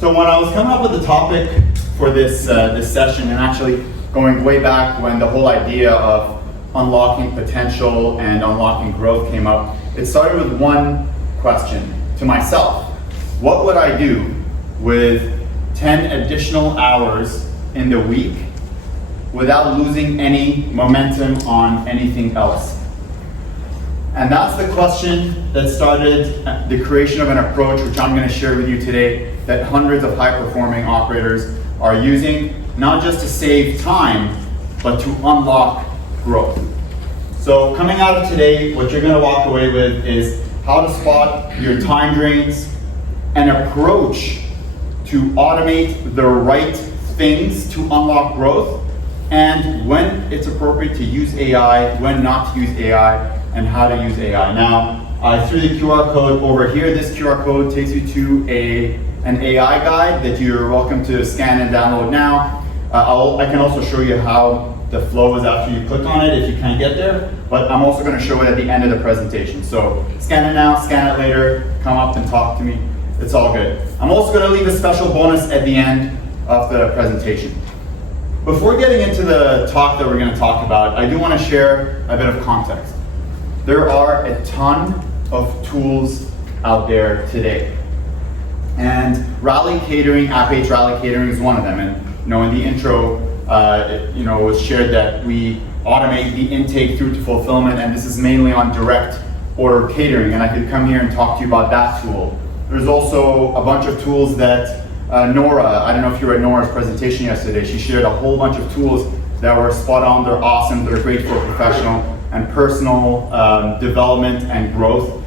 So when I was coming up with the topic for this session, and actually going way back when the whole idea of unlocking potential and unlocking growth came up, it started with one question to myself. What would I do with 10 additional hours in the week without losing any momentum on anything else? And that's the question that started the creation of an approach, which I'm going to share with you today, that hundreds of high-performing operators are using, not just to save time, but to unlock growth. So coming out of today, what you're going to walk away with is how to spot your time drains, an approach to automate the right things to unlock growth, and when it's appropriate to use AI, when not to use AI, and how to use AI. Now, I threw the QR code over here. This QR code takes you to an AI guide that you're welcome to scan and download now. I can also show you how the flow is after you click on it if you can't get there, but I'm also going to show it at the end of the presentation. So scan it now, scan it later, come up and talk to me. It's all good. I'm also going to leave a special bonus at the end of the presentation. Before getting into the talk that we're going to talk about, I do want to share a bit of context. There are a ton of tools out there today. And Rally Catering, App H Rally Catering is one of them. And in the intro, it was shared that we automate the intake through to fulfillment, and this is mainly on direct order catering. And I could come here and talk to you about that tool. There's also a bunch of tools that Nora, I don't know if you were at Nora's presentation yesterday, she shared a whole bunch of tools that were spot on, they're awesome, they're great for professional and personal development and growth.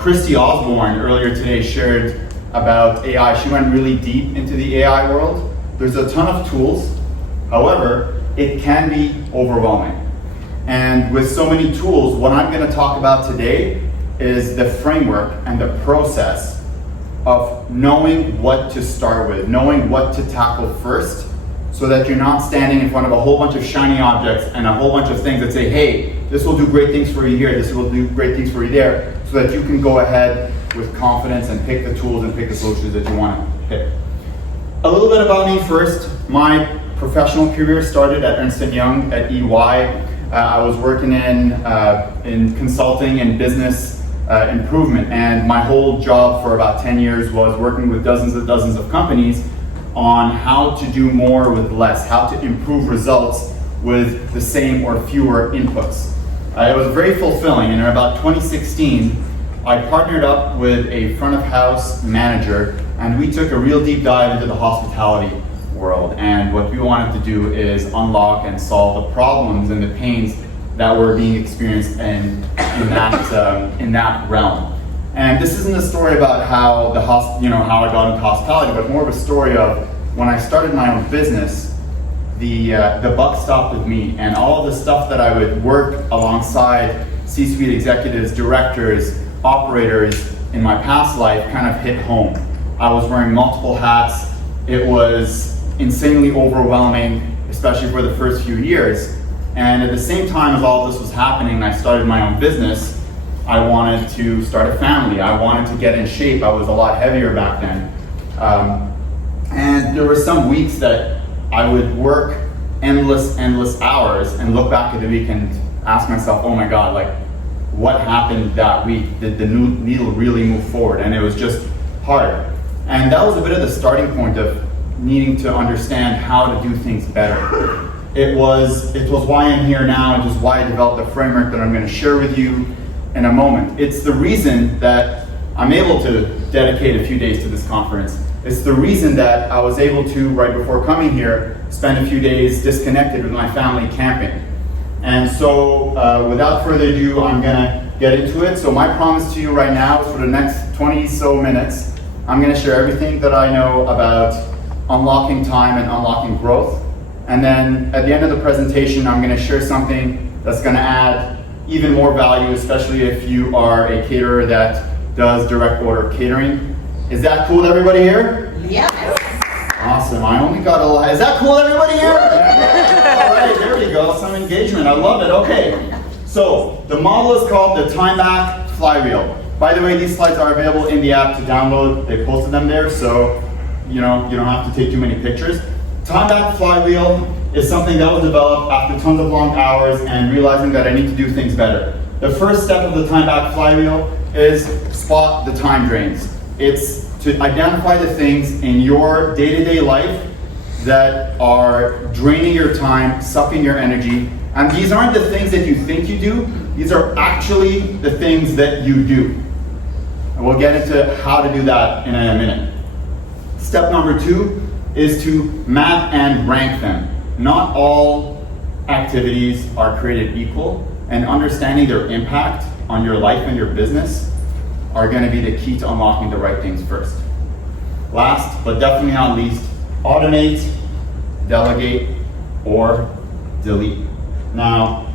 Christy Osborne earlier today shared about AI. She went really deep into the AI world. There's a ton of tools. However, it can be overwhelming. And with so many tools, what I'm going to talk about today is the framework and the process of knowing what to start with, knowing what to tackle first, so that you're not standing in front of a whole bunch of shiny objects and a whole bunch of things that say, hey, this will do great things for you here, this will do great things for you there, so that you can go ahead with confidence and pick the tools and pick the solutions that you want to pick. A little bit about me first. My professional career started at Ernst & Young at EY. I was working in consulting and business improvement, and my whole job for about 10 years was working with dozens of companies on how to do more with less, how to improve results with the same or fewer inputs. It was very fulfilling, and in about 2016, I partnered up with a front of house manager, and we took a real deep dive into the hospitality world. And what we wanted to do is unlock and solve the problems and the pains that were being experienced in that realm. And this isn't a story about how how I got into hospitality, but more of a story of when I started my own business, the buck stopped with me, and all of the stuff that I would work alongside C-suite executives, directors, operators in my past life kind of hit home. I was wearing multiple hats. It was insanely overwhelming, especially for the first few years. And at the same time as all of this was happening, I started my own business. I wanted to start a family. I wanted to get in shape. I was a lot heavier back then. And there were some weeks that I would work endless hours and look back at the week and ask myself, oh my God, like what happened that week? Did the needle really move forward? And it was just hard. And that was a bit of the starting point of needing to understand how to do things better. It was why I'm here now, and just why I developed the framework that I'm going to share with you in a moment. It's the reason that I'm able to dedicate a few days to this conference. It's the reason that I was able to, right before coming here, spend a few days disconnected with my family camping. And so without further ado, I'm going to get into it. So my promise to you right now is for the next 20 so minutes, I'm going to share everything that I know about unlocking time and unlocking growth. And then at the end of the presentation, I'm going to share something that's going to add even more value, especially if you are a caterer that does direct order catering. Is that cool, everybody here? Yes. Awesome. I only got a lot. Is that cool, everybody here? All right, there we go. Some engagement. I love it. Okay. So the model is called the Time Back Flywheel. By the way, these slides are available in the app to download. They posted them there, so you don't have to take too many pictures. Time back flywheel is something that was developed after tons of long hours and realizing that I need to do things better. The first step of the time back flywheel is spot the time drains. It's to identify the things in your day-to-day life that are draining your time, sucking your energy. And these aren't the things that you think you do, these are actually the things that you do. And we'll get into how to do that in a minute. Step number 2 is to map and rank them. Not all activities are created equal, and understanding their impact on your life and your business are going to be the key to unlocking the right things first. Last, but definitely not least, automate, delegate, or delete. Now,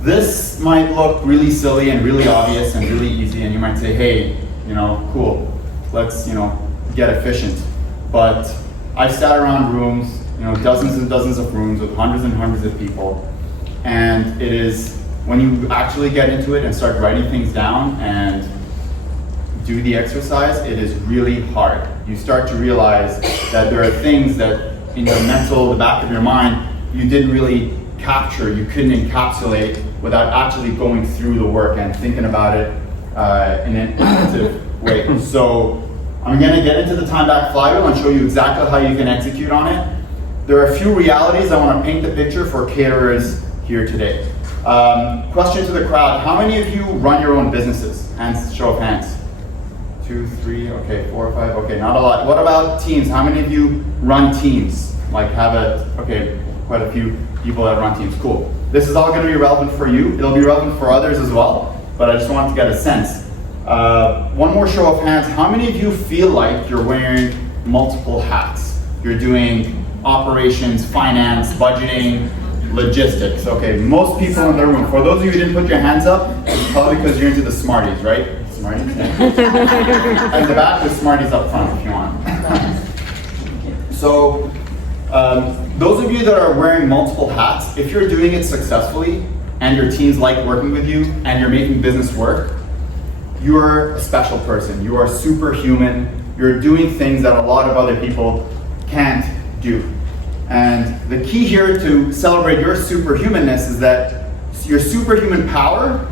this might look really silly and really obvious and really easy, and you might say, hey, cool, let's, get efficient. But I've sat around rooms, dozens and dozens of rooms with hundreds and hundreds of people, and it is, when you actually get into it and start writing things down and do the exercise, it is really hard. You start to realize that there are things that in your the back of your mind, you didn't really capture, you couldn't encapsulate without actually going through the work and thinking about it in an active way. So I'm going to get into the time back flywheel and show you exactly how you can execute on it. There are a few realities I want to paint the picture for caterers here today. Question to the crowd, how many of you run your own businesses? Show of hands. 2, 3, okay, 4, 5, okay, not a lot. What about teams? How many of you run teams? Quite a few people that run teams, cool. This is all going to be relevant for you. It'll be relevant for others as well, but I just wanted to get a sense. One more show of hands, how many of you feel like you're wearing multiple hats? You're doing operations, finance, budgeting, logistics. Okay, most people in the room. For those of you who didn't put your hands up, it's probably because you're into the Smarties, right? Smarties? At the back, there's Smarties up front if you want. So, those of you that are wearing multiple hats, if you're doing it successfully and your teams like working with you and you're making business work, you're a special person. You are superhuman. You're doing things that a lot of other people can't do. And the key here to celebrate your superhumanness is that your superhuman power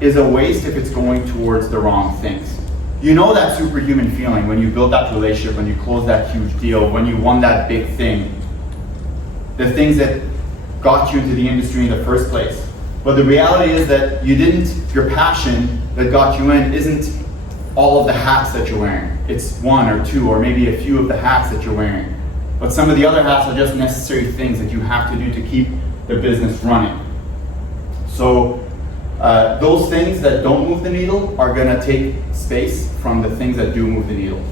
is a waste if it's going towards the wrong things. You know that superhuman feeling when you build that relationship, when you close that huge deal, when you won that big thing, the things that got you into the industry in the first place. But the reality is that your passion that got you in isn't all of the hats that you're wearing. It's 1 or 2 or maybe a few of the hats that you're wearing. But some of the other hats are just necessary things that you have to do to keep the business running. So those things that don't move the needle are going to take space from the things that do move the needle.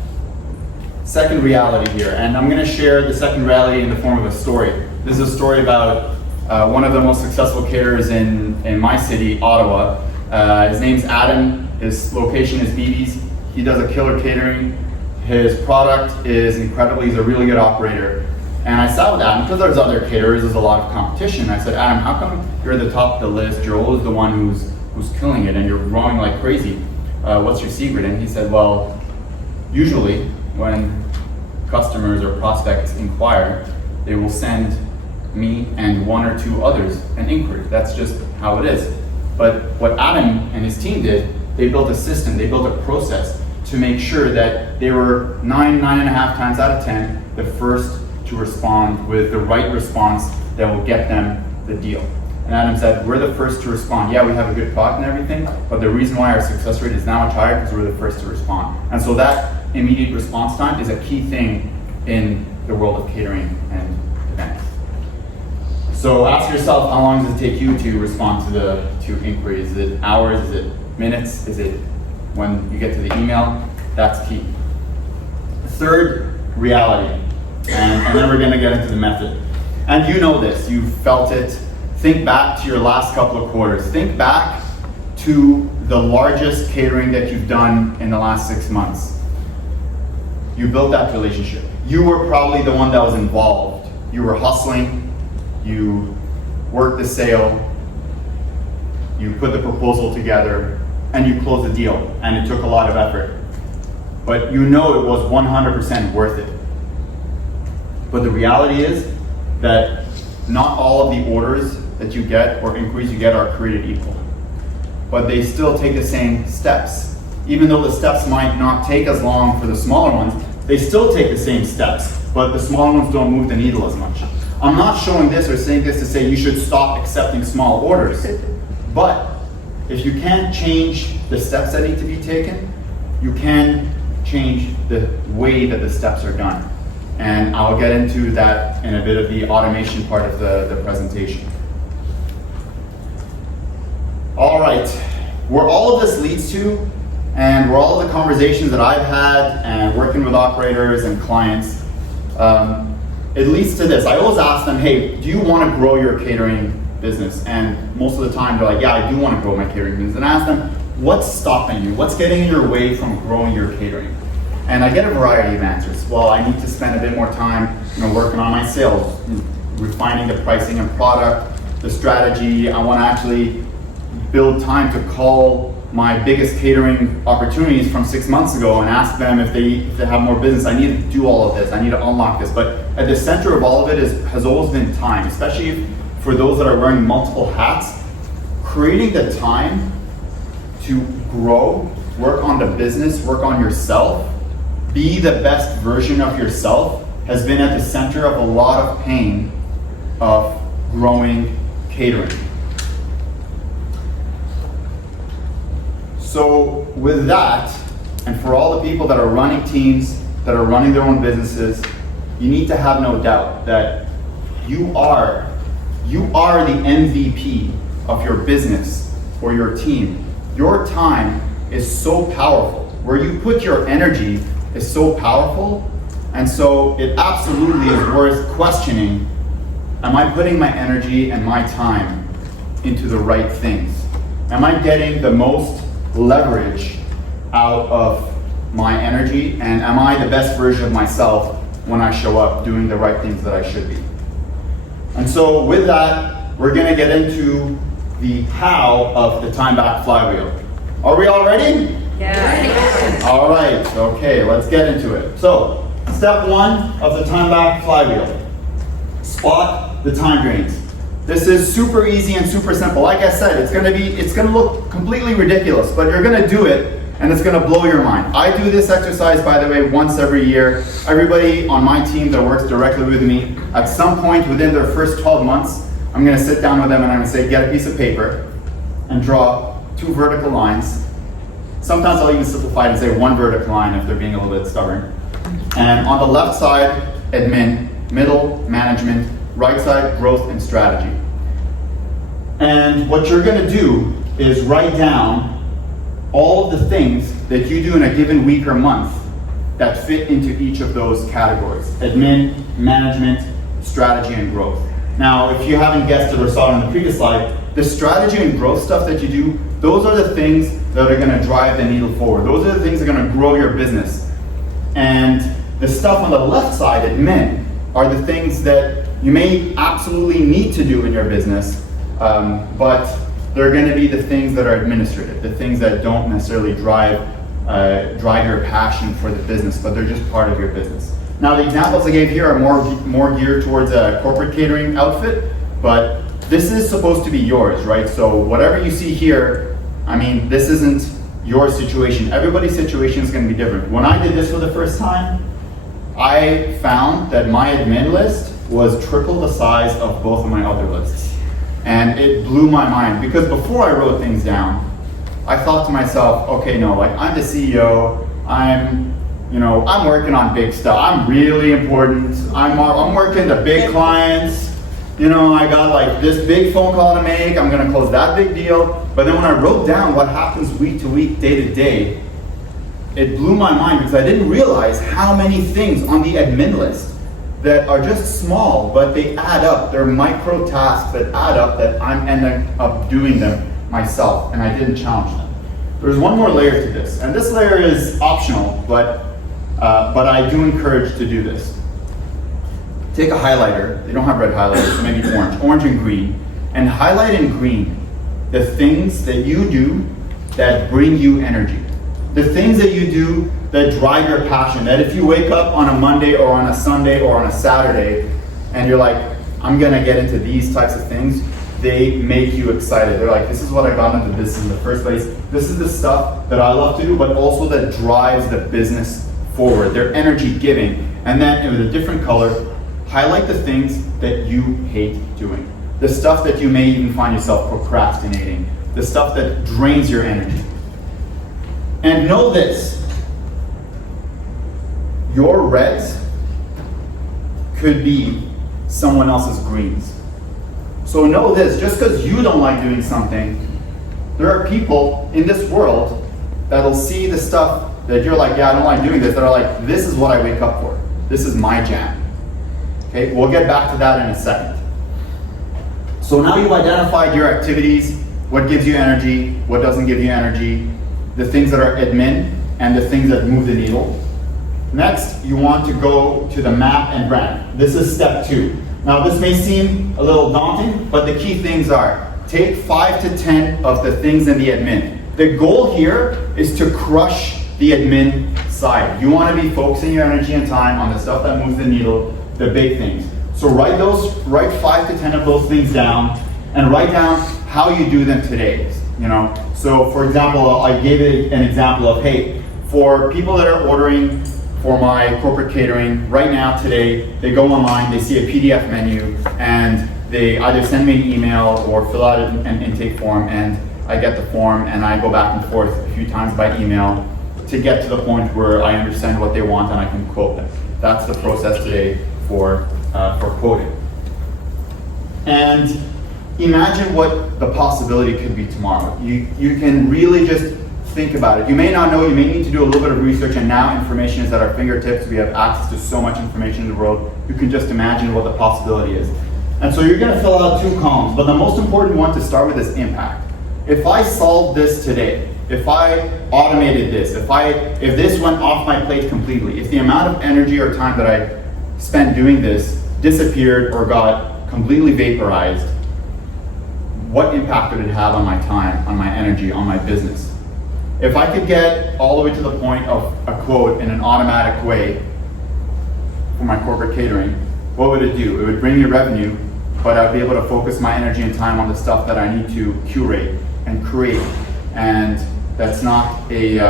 Second reality here, and I'm going to share the second reality in the form of a story. This is a story about one of the most successful caterers in my city, Ottawa. His name's Adam. His location is BB's. He does a killer catering. His product is incredible. He's a really good operator. And I sat with Adam, because there's other caterers, there's a lot of competition. I said, Adam, how come you're at the top of the list? You're always the one who's killing it and you're growing like crazy. What's your secret? And he said, well, usually when customers or prospects inquire, they will send me and 1 or 2 others an inquiry. That's just how it is. But what Adam and his team did, they built a system, they built a process to make sure that they were 9.5 times out of 10, the first to respond with the right response that will get them the deal. And Adam said, we're the first to respond. Yeah, we have a good product and everything, but the reason why our success rate is now much higher is because we're the first to respond. And so that immediate response time is a key thing in the world of catering and events. So ask yourself, how long does it take you to respond to inquiries? Is it hours? Is it minutes? Is it when you get to the email? That's key. Third reality, and then we're going to get into the method. And you know this, you've felt it. Think back to your last couple of quarters. Think back to the largest catering that you've done in the last 6 months. You built that relationship. You were probably the one that was involved. You were hustling, you worked the sale, you put the proposal together, and you closed the deal, and it took a lot of effort. but you know it was 100% worth it. But the reality is that not all of the orders that you get or inquiries you get are created equal, but they still take the same steps. Even though the steps might not take as long for the smaller ones, they still take the same steps, but the smaller ones don't move the needle as much. I'm not showing this or saying this to say you should stop accepting small orders, but if you can't change the steps that need to be taken, you can change the way that the steps are done. And I'll get into that in a bit of the automation part of the presentation. All right, where all of this leads to, and where all of the conversations that I've had and working with operators and clients, it leads to this. I always ask them, hey, do you want to grow your catering business? And most of the time they're like, yeah, I do want to grow my catering business. And I ask them, what's stopping you? What's getting in your way from growing your catering? And I get a variety of answers. Well, I need to spend a bit more time, working on my sales, refining the pricing and product, the strategy. I want to actually build time to call my biggest catering opportunities from 6 months ago and ask them if they have more business. I need to do all of this. I need to unlock this. But at the center of all of it has always been time, especially for those that are wearing multiple hats. Creating the time to grow, work on the business, work on yourself, be the best version of yourself has been at the center of a lot of pain of growing catering. So with that, and for all the people that are running teams, that are running their own businesses, you need to have no doubt that you are the MVP of your business or your team. Your time is so powerful. Where you put your energy is so powerful, and so it absolutely is worth questioning, am I putting my energy and my time into the right things? Am I getting the most leverage out of my energy, and am I the best version of myself when I show up doing the right things that I should be? And so with that, we're gonna get into the how of the time back flywheel. Are we all ready? Yeah. All right, okay, let's get into it. So, step one of the time back flywheel. Spot the time drains. This is super easy and super simple. Like I said, it's gonna look completely ridiculous, but you're gonna do it and it's gonna blow your mind. I do this exercise, by the way, once every year. Everybody on my team that works directly with me, at some point within their first 12 months, I'm gonna sit down with them and I'm gonna say, get a piece of paper and draw 2 vertical lines. Sometimes I'll even simplify it and say 1 vertical line if they're being a little bit stubborn. And on the left side, admin, middle, management, right side, growth and strategy. And what you're gonna do is write down all of the things that you do in a given week or month that fit into each of those categories: admin, management, strategy, and growth. Now, if you haven't guessed it or saw it on the previous slide, the strategy and growth stuff that you do, those are the things that are gonna drive the needle forward. Those are the things that are gonna grow your business. And the stuff on the left side, admin, are the things that you may absolutely need to do in your business, but they're gonna be the things that are administrative, the things that don't necessarily drive your passion for the business, but they're just part of your business. Now, the examples I gave here are more geared towards a corporate catering outfit, but this is supposed to be yours, right? So whatever you see here, I mean, this isn't your situation. Everybody's situation is gonna be different. When I did this for the first time, I found that my admin list was triple the size of both of my other lists. And it blew my mind, because before I wrote things down, I thought to myself, okay, no, like I'm the CEO, I'm working on big stuff. I'm really important. I'm working the big clients. I got like this big phone call to make. I'm gonna close that big deal. But then when I wrote down what happens week to week, day to day, it blew my mind, because I didn't realize how many things on the admin list that are just small, but they add up. They're micro tasks that add up, that I'm ending up doing them myself, and I didn't challenge them. There's one more layer to this, and this layer is optional, but I do encourage to do this. Take a highlighter. They don't have red highlighters, so maybe orange and green, and highlight in green the things that you do that bring you energy. The things that you do that drive your passion, that if you wake up on a Monday or on a Sunday or on a Saturday and you're like, I'm gonna get into these types of things, they make you excited. They're like, this is what I got into business in the first place. This is the stuff that I love to do, but also that drives the business forward. They're energy giving. And then with a different color, highlight the things that you hate doing. The stuff that you may even find yourself procrastinating. The stuff that drains your energy. And know this, your reds could be someone else's greens. So know this, just because you don't like doing something, there are people in this world that'll see the stuff that you're like, yeah, I don't like doing this, that are like, this is what I wake up for. This is my jam. Okay, we'll get back to that in a second. So now you've identified your activities, what gives you energy, what doesn't give you energy, the things that are admin, and the things that move the needle. Next, you want to go to the map and brand. This is step 2. Now this may seem a little daunting, but the key things are, take 5 to 10 of the things in the admin. The goal here is to crush the admin side. You want to be focusing your energy and time on the stuff that moves the needle, the big things. So write 5 to 10 of those things down, and write down how you do them today. So for example, I gave an example of, hey, for people that are ordering for my corporate catering, right now, today, they go online, they see a PDF menu, and they either send me an email or fill out an intake form, and I get the form, and I go back and forth a few times by email to get to the point where I understand what they want and I can quote them. That's the process today for quoting. And imagine what the possibility could be tomorrow. You can really just think about it. You may not know, you may need to do a little bit of research, and now information is at our fingertips. We have access to so much information in the world. You can just imagine what the possibility is. And so you're gonna fill out 2 columns, but the most important one to start with is impact. If I solved this today, if I automated this, if this went off my plate completely, if the amount of energy or time that I spent doing this disappeared or got completely vaporized, what impact would it have on my time, on my energy, on my business? If I could get all the way to the point of a quote in an automatic way for my corporate catering, what would it do? It would bring me revenue, but I'd be able to focus my energy and time on the stuff that I need to curate and create. And that's not a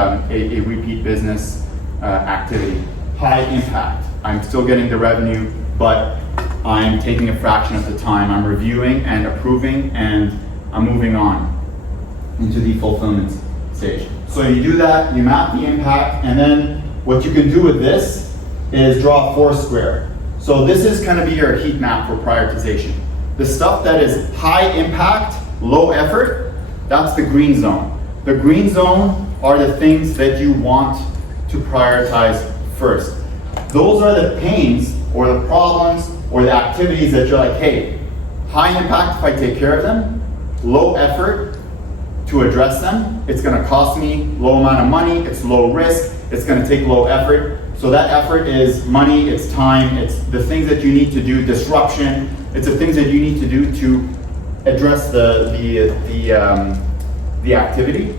repeat business activity. High impact. I'm still getting the revenue, but I'm taking a fraction of the time. I'm reviewing and approving, and I'm moving on into the fulfillment stage. So you do that, you map the impact, and then what you can do with this is draw a 4 square. So this is going to be your heat map for prioritization. The stuff that is high impact, low effort, that's the green zone. The green zone are the things that you want to prioritize first. Those are the pains or the problems or the activities that you're like, hey, high impact if I take care of them, low effort to address them. It's going to cost me low amount of money, it's low risk, it's going to take low effort. So that effort is money, it's time, it's the things that you need to do, disruption, it's the things that you need to do to address the activity.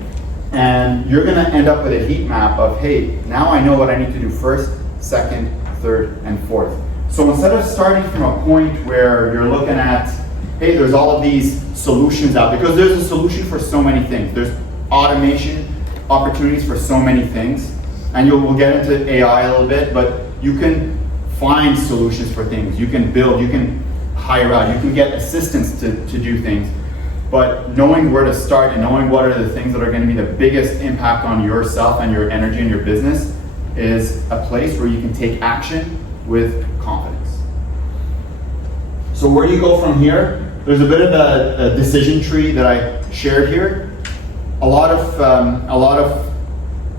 And you're going to end up with a heat map of, hey, now I know what I need to do first, second, third, and fourth. So instead of starting from a point where you're looking at, hey, there's all of these solutions out, because there's a solution for so many things. There's automation opportunities for so many things. And we'll get into AI a little bit, but you can find solutions for things. You can build, you can hire out, you can get assistants to do things. But knowing where to start and knowing what are the things that are going to be the biggest impact on yourself and your energy and your business is a place where you can take action with confidence. So where do you go from here? There's a bit of a decision tree that I shared here. A lot of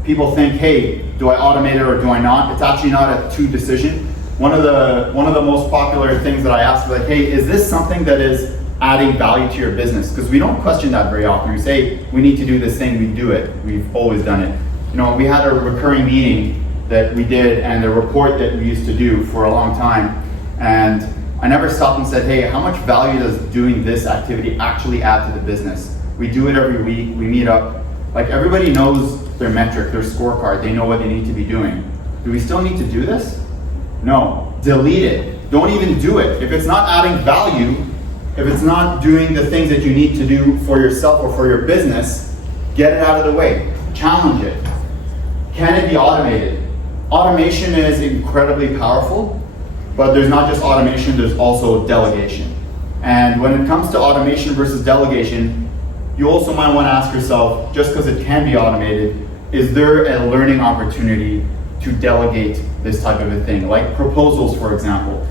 people think, hey, do I automate it or do I not? It's actually not a 2 decision. One of the most popular things that I ask is like, hey, is this something that is adding value to your business? Because we don't question that very often. We say, we need to do this thing, we do it. We've always done it. We had a recurring meeting that we did and a report that we used to do for a long time. And I never stopped and said, hey, how much value does doing this activity actually add to the business? We do it every week, we meet up, Like everybody knows their metric, their scorecard, they know what they need to be doing. Do we still need to do this? No, delete it. Don't even do it. If it's not adding value, if it's not doing the things that you need to do for yourself or for your business, get it out of the way. Challenge it. Can it be automated? Automation is incredibly powerful, but there's not just automation, there's also delegation. And when it comes to automation versus delegation, you also might want to ask yourself, just because it can be automated, is there a learning opportunity to delegate this type of a thing? Like proposals, for example.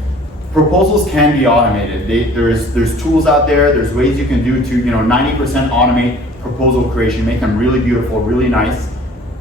Proposals can be automated. There's tools out there, there's ways you can do to 90% automate proposal creation, make them really beautiful, really nice.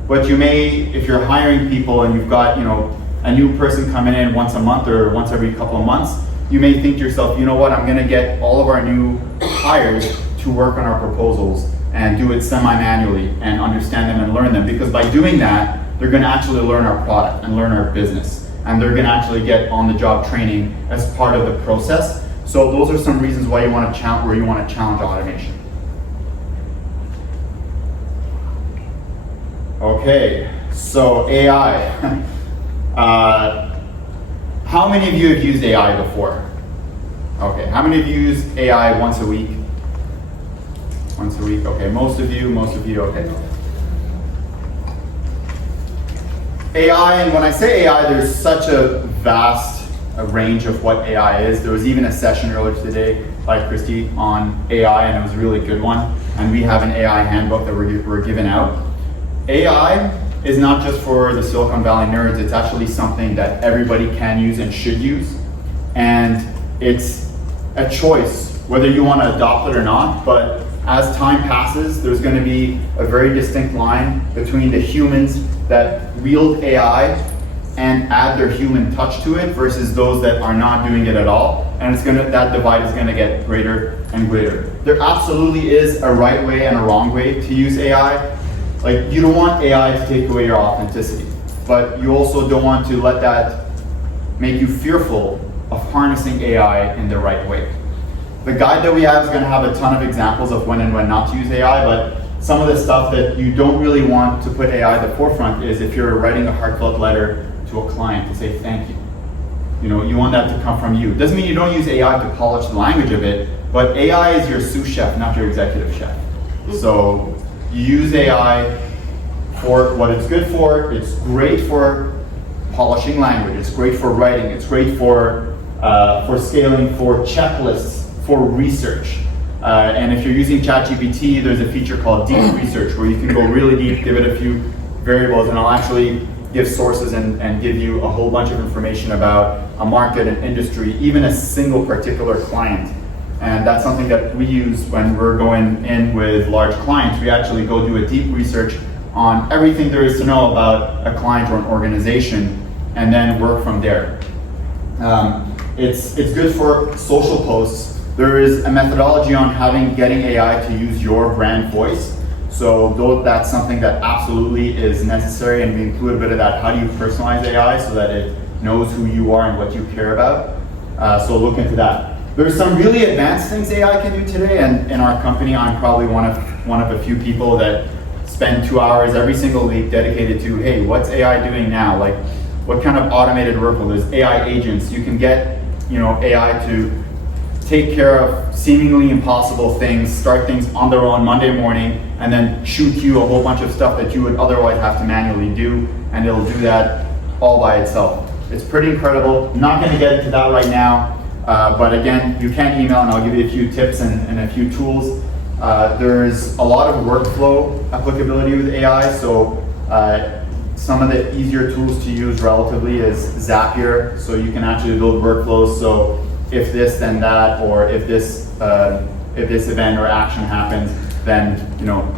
But you may, if you're hiring people and you've got a new person coming in once a month or once every couple of months, you may think to yourself, you know what, I'm gonna get all of our new hires to work on our proposals and do it semi-manually and understand them and learn them, because by doing that, they're gonna actually learn our product and learn our business, and they're gonna actually get on-the-job training as part of the process. So those are some reasons why you want to challenge automation. Okay, so AI. How many of you have used AI before? Okay, how many of you use AI once a week? Once a week, okay, most of you, okay. AI, and when I say AI, there's such a vast range of what AI is. There was even a session earlier today by Christy on AI, and it was a really good one. And we have an AI handbook that we're giving out. AI is not just for the Silicon Valley nerds, it's actually something that everybody can use and should use. And it's a choice whether you want to adopt it or not, but as time passes, there's going to be a very distinct line between the humans that wield AI and add their human touch to it versus those that are not doing it at all. And that divide is going to get greater and greater. There absolutely is a right way and a wrong way to use AI. Like, you don't want AI to take away your authenticity, but you also don't want to let that make you fearful of harnessing AI in the right way. The guide that we have is going to have a ton of examples of when and when not to use AI, but some of the stuff that you don't really want to put AI at the forefront is if you're writing a heartfelt letter to a client to say thank you. You want that to come from you. Doesn't mean you don't use AI to polish the language of it, but AI is your sous chef, not your executive chef. So you use AI for what it's good for. It's great for polishing language. It's great for writing. It's great for scaling, for checklists, for research. And if you're using ChatGPT, there's a feature called deep research where you can go really deep, give it a few variables, and I'll actually give sources and give you a whole bunch of information about a market, an industry, even a single particular client. And that's something that we use when we're going in with large clients. We actually go do a deep research on everything there is to know about a client or an organization and then work from there. It's good for social posts. There is a methodology on getting AI to use your brand voice. So that's something that absolutely is necessary, and we include a bit of that. How do you personalize AI so that it knows who you are and what you care about? So look into that. There's some really advanced things AI can do today, and in our company, I'm probably one of a few people that spend 2 hours every single week dedicated to, hey, what's AI doing now? Like, what kind of automated workflow? There's AI agents. You can get, AI to take care of seemingly impossible things, start things on their own Monday morning, and then shoot you a whole bunch of stuff that you would otherwise have to manually do, and it'll do that all by itself. It's pretty incredible. I'm not going to get into that right now. But again, you can email and I'll give you a few tips and a few tools. There's a lot of workflow applicability with AI. So some of the easier tools to use relatively is Zapier. So you can actually build workflows. So if this, then that, or if this event or action happens, then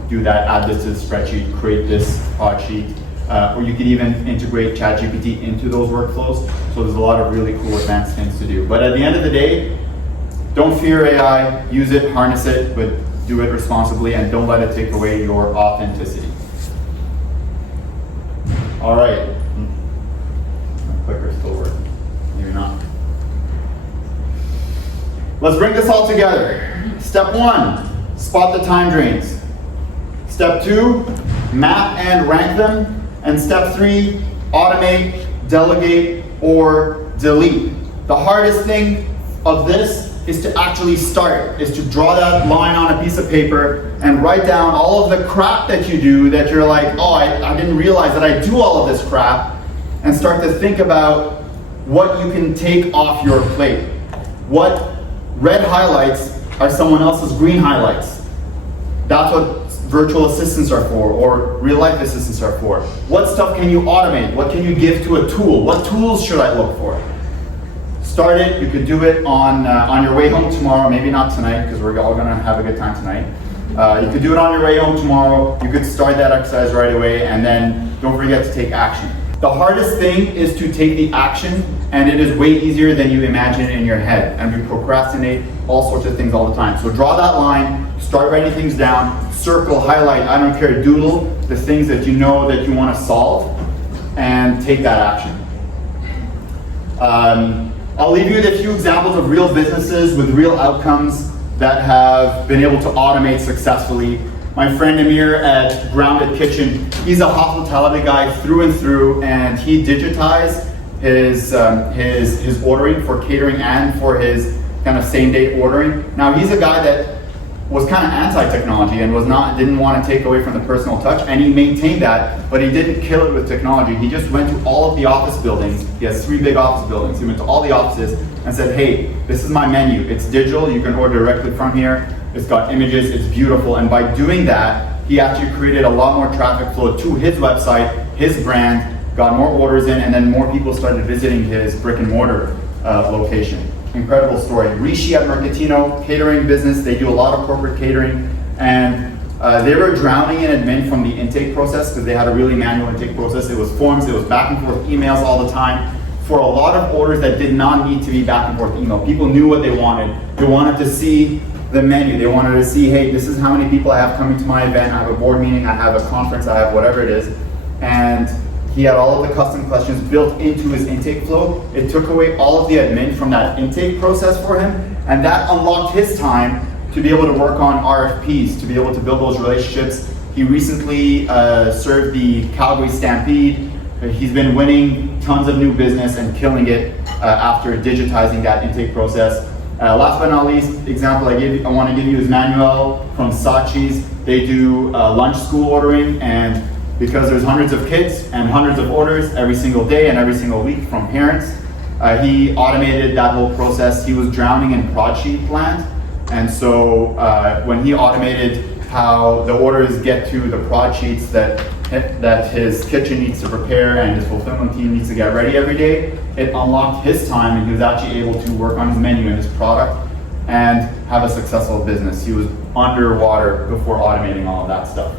do that, add this to the spreadsheet, create this hot sheet. Or you can even integrate ChatGPT into those workflows. So there's a lot of really cool advanced things to do. But at the end of the day, don't fear AI, use it, harness it, but do it responsibly and don't let it take away your authenticity. All right. My clicker's still working. Maybe not. Let's bring this all together. Step 1, spot the time drains. Step 2, map and rank them. And step 3, automate, delegate, or delete. The hardest thing of this is to actually start, is to draw that line on a piece of paper and write down all of the crap that you do that you're like, oh, I didn't realize that I do all of this crap, and start to think about what you can take off your plate. What red highlights are someone else's green highlights. That's what virtual assistants are for, or real life assistants are for. What stuff can you automate? What can you give to a tool? What tools should I look for? Start it. You could do it on your way home tomorrow. Maybe not tonight, because we're all going to have a good time tonight. You could do it on your way home tomorrow. You could start that exercise right away, and then don't forget to take action. The hardest thing is to take the action, and it is way easier than you imagine in your head. And we procrastinate all sorts of things all the time. So draw that line, start writing things down, circle, highlight, I don't care, doodle the things that you know that you want to solve, and take that action. I'll leave you with a few examples of real businesses with real outcomes that have been able to automate successfully. My friend Amir at Grounded Kitchen, he's a hospitality guy through and through, and he digitized his ordering for catering and for his kind of same day ordering. Now he's a guy that was kind of anti-technology and didn't want to take away from the personal touch, and he maintained that, but he didn't kill it with technology. He just went to all of the office buildings. He has 3 big office buildings. He went to all the offices and said, hey, this is my menu. It's digital. You can order directly from here. It's got images. It's beautiful. And by doing that, he actually created a lot more traffic flow to his website, his brand, got more orders in, and then more people started visiting his brick and mortar location. Incredible story. Rishi at Mercatino, catering business. They do a lot of corporate catering, and they were drowning in admin from the intake process because they had a really manual intake process. It was forms, it was back and forth emails all the time. For a lot of orders that did not need to be back and forth email, people knew what they wanted. They wanted to see the menu. They wanted to see, hey, this is how many people I have coming to my event. I have a board meeting, I have a conference, I have whatever it is. And he had all of the custom questions built into his intake flow. It took away all of the admin from that intake process for him, and that unlocked his time to be able to work on RFPs, to be able to build those relationships. He recently served the Calgary Stampede. He's been winning tons of new business and killing it after digitizing that intake process. Last but not least, example I want to give you is Manuel from Saatchi's. They do lunch school ordering, and because there's hundreds of kids and hundreds of orders every single day and every single week from parents, he automated that whole process. He was drowning in broadsheet land, and so when he automated how the orders get to the broadsheets that his kitchen needs to prepare and his fulfillment team needs to get ready every day, it unlocked his time, and he was actually able to work on his menu and his product and have a successful business. He was underwater before automating all of that stuff.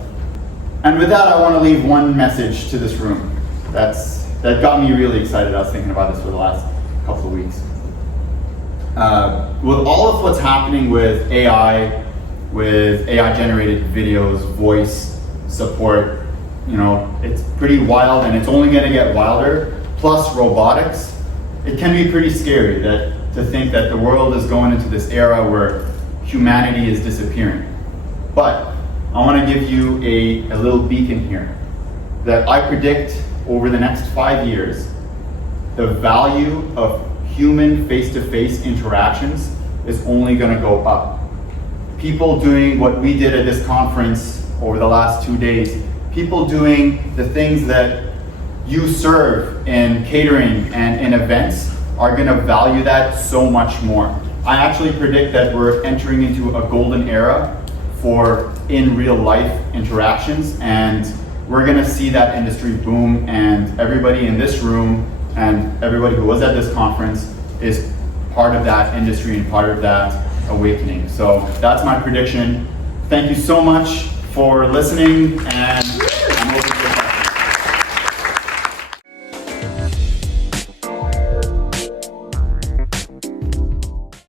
And with that, I want to leave one message to this room that got me really excited. I was thinking about this for the last couple of weeks. With all of what's happening with AI generated videos, voice support, it's pretty wild, and it's only going to get wilder. Plus robotics, it can be pretty scary to think that the world is going into this era where humanity is disappearing. But I want to give you a little beacon here that I predict over the next 5 years, the value of human face-to-face interactions is only going to go up. People doing what we did at this conference over the last 2 days, people doing the things that you serve in catering and in events are going to value that so much more. I actually predict that we're entering into a golden era for in real life interactions, and we're going to see that industry boom, and everybody in this room and everybody who was at this conference is part of that industry and part of that awakening. So that's my prediction. Thank you so much for listening, and I'm open to